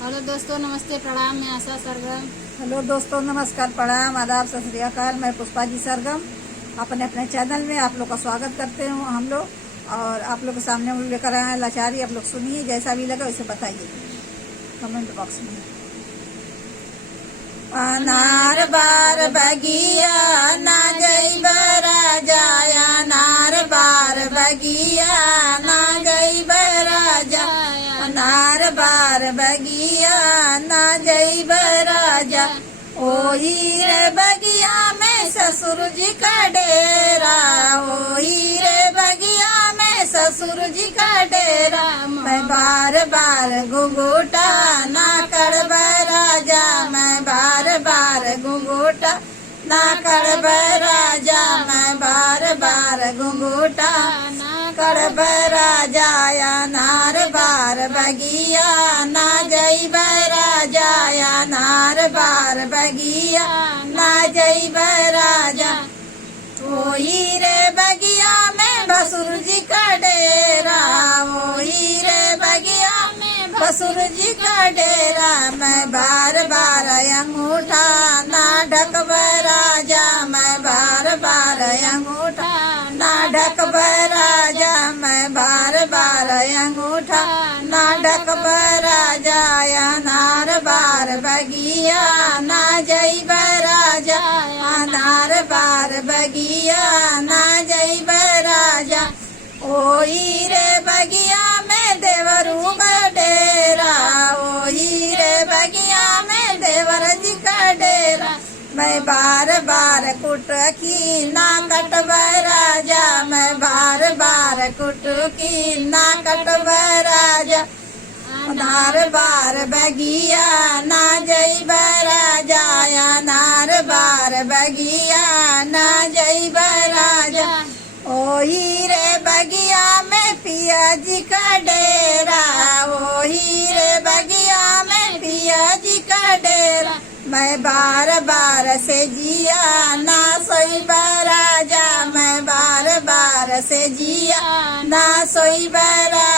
Hello दोस्तों, नमस्ते, प्रणाम। मैं आशा सरगम। हेलो दोस्तों, नमस्कार, प्रणाम, आदाब, सत श्री अकाल। मैं पुष्पा जी सरगम अपने अपने चैनल में आप लोग का स्वागत करते हूँ हम लोग। और आप लोग के सामने हम लोग लेकर आए हैं लाचारी। आप लोग सुनिए, जैसा भी लगा वैसे बताइए कमेंट बॉक्स में। अनार बार बगिया ना गई बरा जाया, अनार बार बगिया ना गई बरा जाया, अनार बार बगिया ना गई बरा जा। ओही रे बगिया में ससुर जी का डेरा, ओही रे बगिया में ससुर जी का डेरा। मैं बार बार घुंघूटा ना कर राजा, मैं बार बार घुंघूटा ना कर राजा, मैं बार बार घुंघूटा ना कर राजा। अनार बार बगिया ना जई राजा, अनार बार बगिया ना जई राजा। ओही रे बगिया में भसुर जी का डेरा, ओही रे बगिया में भसुर जी का डेरा। मैं बार बार अंगूठा ना ढकब राजा, मैं बार बार अंगूठा ना ढकब राजा, मैं बार बार अंगूठा ना ढकब राजा। अनार बार बगिया ना जई राजा, अनार बार बगिया ना जई राजा। ओही रे बगिया में देवरू का डेरा, ओही रे बगिया में देवर जी का डेरा। मैं बार बार कुटकी ना कटब राजा, मैं बार बार कुटकी ना कटब राजा। अनार बार बगिया ना जई राजा, अनार बार बगिया ना जई राजा। ओही रे बगिया में पिया जी का डेरा, ओही रे बगिया में पिया जी का डेरा। मैं बार बार से जिया ना सोई राजा, मैं बार बार से जिया ना सोई राजा।